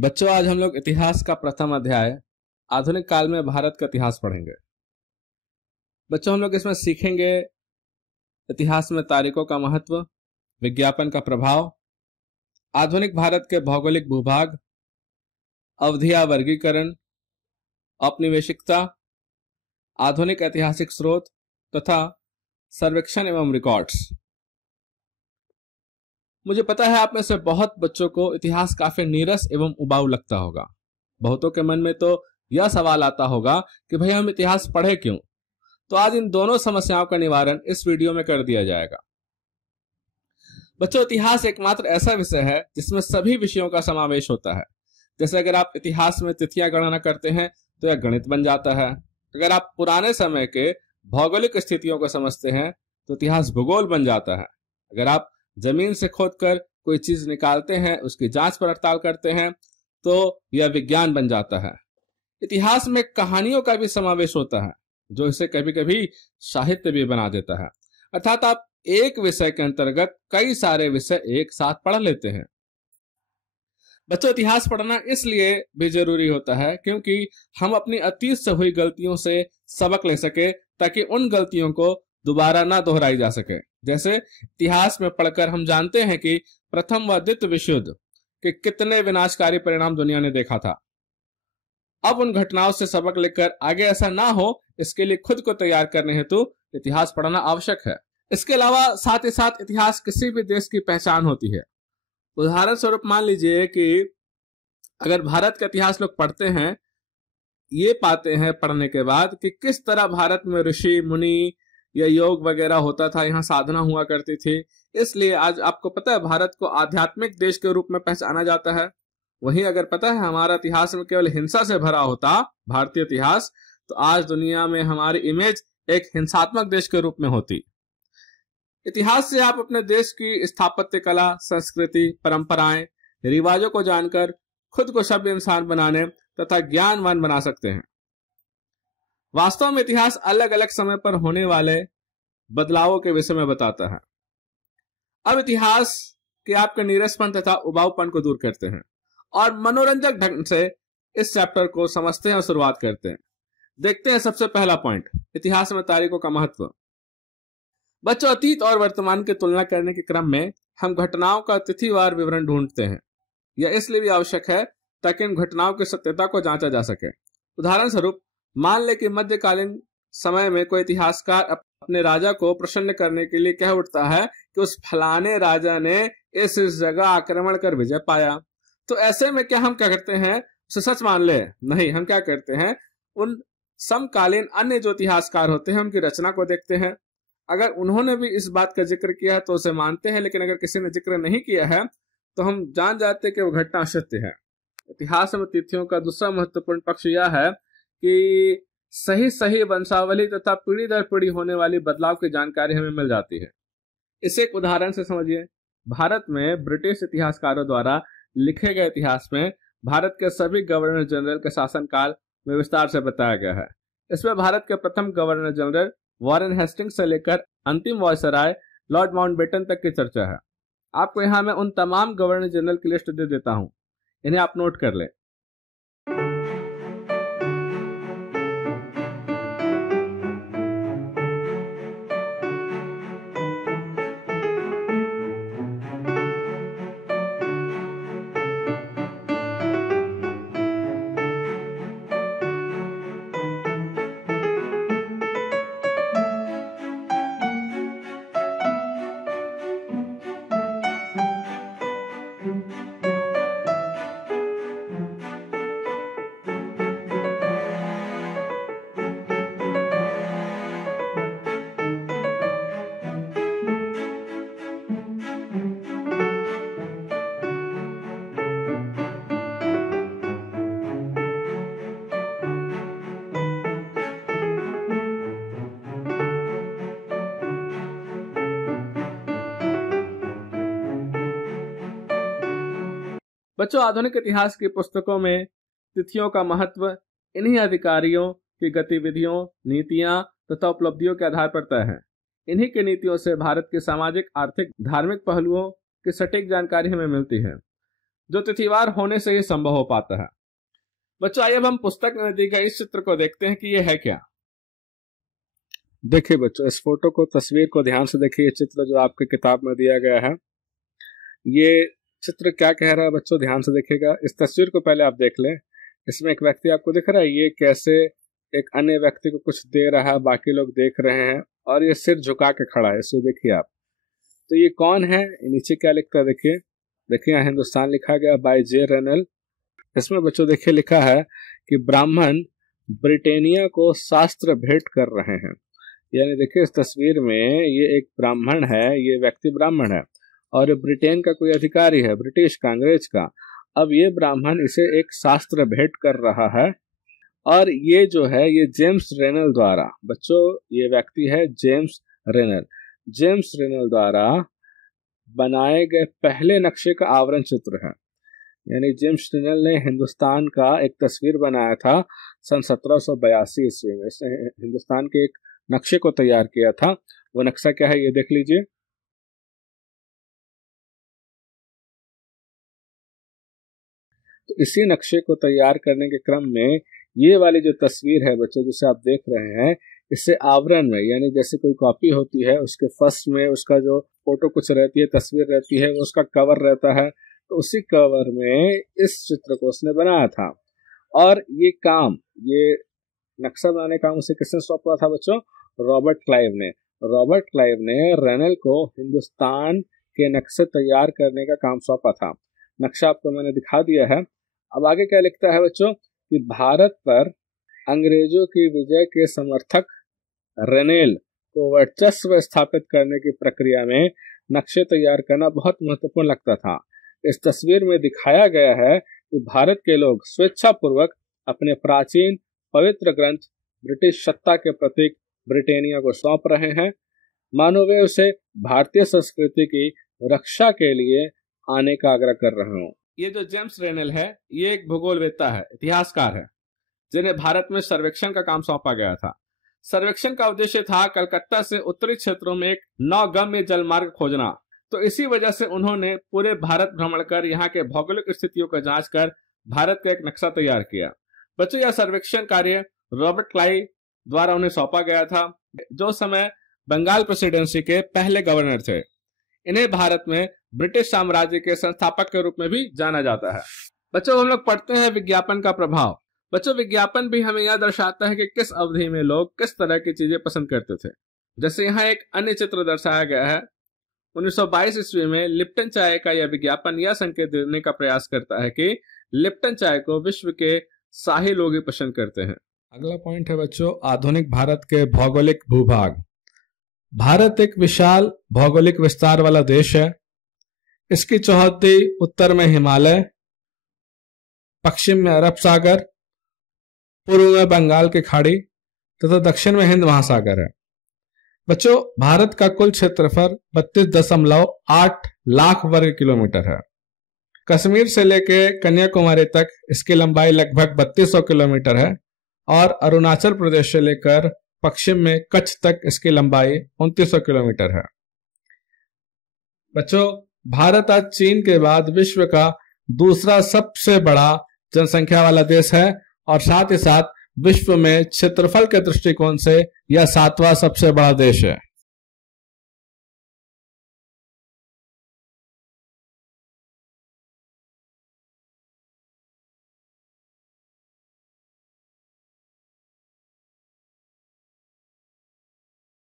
बच्चों, आज हम लोग इतिहास का प्रथम अध्याय आधुनिक काल में भारत का इतिहास पढ़ेंगे। बच्चों, हम लोग इसमें सीखेंगे इतिहास में तारीखों का महत्व, विज्ञापन का प्रभाव, आधुनिक भारत के भौगोलिक भूभाग, अवधिया वर्गीकरण, औपनिवेशिकता, आधुनिक ऐतिहासिक स्रोत तथा सर्वेक्षण एवं रिकॉर्ड्स। मुझे पता है आप में से बहुत बच्चों को इतिहास काफी नीरस एवं उबाऊ लगता होगा। बहुतों के मन में तो यह सवाल आता होगा कि भाई हम इतिहास पढ़े क्यों। तो आज इन दोनों समस्याओं का निवारण इस वीडियो में कर दिया जाएगा। बच्चों, इतिहास एकमात्र ऐसा विषय है जिसमें सभी विषयों का समावेश होता है। जैसे अगर आप इतिहास में तिथियां गणना करते हैं तो यह गणित बन जाता है। अगर आप पुराने समय के भौगोलिक स्थितियों को समझते हैं तो इतिहास भूगोल बन जाता है। अगर आप जमीन से खोदकर कोई चीज निकालते हैं, उसकी जांच पड़ताल करते हैं तो यह विज्ञान बन जाता है। इतिहास में कहानियों का भी समावेश होता है जो इसे कभी कभी साहित्य भी बना देता है। अर्थात आप एक विषय के अंतर्गत कई सारे विषय एक साथ पढ़ लेते हैं। बच्चों, इतिहास पढ़ना इसलिए भी जरूरी होता है क्योंकि हम अपनी अतीत से हुई गलतियों से सबक ले सके, ताकि उन गलतियों को दोबारा ना दोहराई जा सके। जैसे इतिहास में पढ़कर हम जानते हैं कि प्रथम व द्वितीय विश्व युद्ध के कितने विनाशकारी परिणाम दुनिया ने देखा था। अब उन घटनाओं से सबक लेकर आगे ऐसा ना हो, इसके लिए खुद को तैयार करने हेतु इतिहास पढ़ना आवश्यक है। इसके अलावा साथ ही साथ इतिहास किसी भी देश की पहचान होती है। उदाहरण स्वरूप मान लीजिए कि अगर भारत का इतिहास लोग पढ़ते हैं, ये पाते हैं पढ़ने के बाद कि किस तरह भारत में ऋषि मुनि या योग वगैरह होता था, यहाँ साधना हुआ करती थी। इसलिए आज आपको पता है भारत को आध्यात्मिक देश के रूप में पहचाना जाता है। वहीं अगर पता है हमारा इतिहास में केवल हिंसा से भरा होता भारतीय इतिहास, तो आज दुनिया में हमारी इमेज एक हिंसात्मक देश के रूप में होती। इतिहास से आप अपने देश की स्थापत्य कला, संस्कृति, परंपराएं, रिवाजों को जानकर खुद को सभ्य इंसान बनाने तथा ज्ञानवान बना सकते हैं। वास्तव में इतिहास अलग अलग समय पर होने वाले बदलावों के विषय में बताता है। अब इतिहास के आपके नीरसपन तथा उबाऊपन को दूर करते हैं और मनोरंजक ढंग से इस चैप्टर को समझते हैं और शुरुआत करते हैं। देखते हैं सबसे पहला पॉइंट, इतिहास में तारीखों का महत्व। बच्चों, अतीत और वर्तमान की तुलना करने के क्रम में हम घटनाओं का तिथिवार विवरण ढूंढते हैं। यह इसलिए भी आवश्यक है ताकि इन घटनाओं की सत्यता को जांचा जा सके। उदाहरण स्वरूप मान ले कि मध्यकालीन समय में कोई इतिहासकार अपने राजा को प्रसन्न करने के लिए कह उठता है कि उस फलाने राजा ने इस जगह आक्रमण कर विजय पाया। तो ऐसे में क्या हम क्या करते हैं, उसे सच मान ले? नहीं, हम क्या करते हैं, उन समकालीन अन्य जो इतिहासकार होते हैं उनकी रचना को देखते हैं। अगर उन्होंने भी इस बात का जिक्र किया है तो उसे मानते हैं, लेकिन अगर किसी ने जिक्र नहीं किया है तो हम जान जाते हैं कि वो घटना सत्य है। इतिहास में तिथियों का दूसरा महत्वपूर्ण पक्ष यह है कि सही वंशावली तथा पीढ़ी दर पीढ़ी होने वाली बदलाव की जानकारी हमें मिल जाती है। इसे एक उदाहरण से समझिए। भारत में ब्रिटिश इतिहासकारों द्वारा लिखे गए इतिहास में भारत के सभी गवर्नर जनरल के शासनकाल में विस्तार से बताया गया है। इसमें भारत के प्रथम गवर्नर जनरल वॉरेन हेस्टिंग्स से लेकर अंतिम वायसराय लॉर्ड माउंटबेटन तक की चर्चा है। आपको यहाँ मैं उन तमाम गवर्नर जनरल की लिस्ट दे देता हूँ, इन्हें आप नोट कर लें। बच्चों, आधुनिक इतिहास की पुस्तकों में तिथियों का महत्व इन्हीं अधिकारियों की गतिविधियों, नीतियां तथा उपलब्धियों के आधार पर तय है। इन्हीं की नीतियों से भारत के सामाजिक, आर्थिक, धार्मिक पहलुओं की सटीक जानकारी हमें मिलती है। जो तिथिवार होने से ही संभव हो पाता है। बच्चों आइए अब हम पुस्तक में दी गई इस चित्र को देखते हैं कि ये है क्या। देखिए बच्चों, इस फोटो को, तस्वीर को ध्यान से देखिए। ये चित्र जो आपके किताब में दिया गया है, ये चित्र क्या कह रहा है बच्चों, ध्यान से देखिएगा। इस तस्वीर को पहले आप देख लें। इसमें एक व्यक्ति आपको दिख रहा है, ये कैसे एक अन्य व्यक्ति को कुछ दे रहा है, बाकी लोग देख रहे हैं और ये सिर झुका के खड़ा है। इसे देखिए आप। तो ये कौन है, नीचे क्या लिखता है देखिए। देखिए यहाँ हिंदुस्तान लिखा गया बाय जे रेनल। इसमें बच्चों देखिए लिखा है कि ब्राह्मण ब्रिटेनिया को शास्त्र भेंट कर रहे हैं। यानी देखिए इस तस्वीर में ये एक ब्राह्मण है, ये व्यक्ति ब्राह्मण है और ब्रिटेन का कोई अधिकारी है, ब्रिटिश का, अंग्रेज का। अब ये ब्राह्मण इसे एक शास्त्र भेंट कर रहा है और ये जो है ये जेम्स रेनल द्वारा, बच्चों ये व्यक्ति है जेम्स रेनल, जेम्स रेनल द्वारा बनाए गए पहले नक्शे का आवरण चित्र है। यानी जेम्स रेनल ने हिंदुस्तान का एक तस्वीर बनाया था सन 1782 ईस्वी में। इसने हिंदुस्तान के एक नक्शे को तैयार किया था। वो नक्शा क्या है ये देख लीजिए। तो इसी नक्शे को तैयार करने के क्रम में ये वाली जो तस्वीर है बच्चों जिसे आप देख रहे हैं, इससे आवरण में, यानी जैसे कोई कॉपी होती है उसके फर्स्ट में उसका जो फोटो कुछ रहती है, तस्वीर रहती है, वो उसका कवर रहता है, तो उसी कवर में इस चित्र को उसने बनाया था। और ये काम, ये नक्शा बनाने का काम उसे किसने सौंपा था बच्चों? रॉबर्ट क्लाइव ने। रॉबर्ट क्लाइव ने रेनल को हिंदुस्तान के नक्शे तैयार करने का काम सौंपा था। नक्शा आपको मैंने दिखा दिया है। अब आगे क्या लिखता है बच्चों कि भारत पर अंग्रेजों की विजय के समर्थक रेनेल को वर्चस्व स्थापित करने की प्रक्रिया में नक्शे तैयार करना बहुत महत्वपूर्ण लगता था। इस तस्वीर में दिखाया गया है कि भारत के लोग स्वेच्छापूर्वक अपने प्राचीन पवित्र ग्रंथ ब्रिटिश सत्ता के प्रतीक ब्रिटेनिया को सौंप रहे हैं, मानो वे उसे भारतीय संस्कृति की रक्षा के लिए आने का आग्रह कर रहे हों। ये जो जेम्स रेनल है ये एक भूगोलवेत्ता है, इतिहासकार है, जिन्हें भारत में सर्वेक्षण का काम सौंपा गया था। सर्वेक्षण का उद्देश्य था कलकत्ता से उत्तरी क्षेत्रों में एक नौगम्य जलमार्ग खोजना। तो इसी वजह से उन्होंने पूरे भारत भ्रमण कर यहाँ के भौगोलिक स्थितियों का जांच कर भारत का एक नक्शा तैयार किया। बच्चों यह सर्वेक्षण कार्य रॉबर्ट क्लाइव द्वारा उन्हें सौंपा गया था, जो समय बंगाल प्रेसिडेंसी के पहले गवर्नर थे। इन्हें भारत में ब्रिटिश साम्राज्य के संस्थापक के रूप में भी जाना जाता है। बच्चों हम लोग पढ़ते हैं विज्ञापन का प्रभाव। बच्चों विज्ञापन भी हमें यह दर्शाता है कि किस अवधि में लोग किस तरह की चीजें पसंद करते थे। जैसे यहाँ एक अन्य चित्र दर्शाया गया है। 1922 ईस्वी में लिप्टन चाय का यह विज्ञापन यह संकेत देने का प्रयास करता है कि लिप्टन चाय को विश्व के शाही लोग ही पसंद करते हैं। अगला पॉइंट है बच्चों आधुनिक भारत के भौगोलिक भूभाग। भारत एक विशाल भौगोलिक विस्तार वाला देश है। इसकी चौहद्दी उत्तर में हिमालय, पश्चिम में अरब सागर, पूर्व में बंगाल की खाड़ी तथा दक्षिण में हिंद महासागर है। बच्चों भारत का कुल क्षेत्रफल 32.8 लाख वर्ग किलोमीटर है। कश्मीर से लेकर कन्याकुमारी तक इसकी लंबाई लगभग 3200 किलोमीटर है और अरुणाचल प्रदेश से लेकर पश्चिम में कच्छ तक इसकी लंबाई 2900 किलोमीटर है। बच्चों भारत आज चीन के बाद विश्व का दूसरा सबसे बड़ा जनसंख्या वाला देश है और साथ ही साथ विश्व में क्षेत्रफल के दृष्टिकोण से यह 7वां सबसे बड़ा देश है।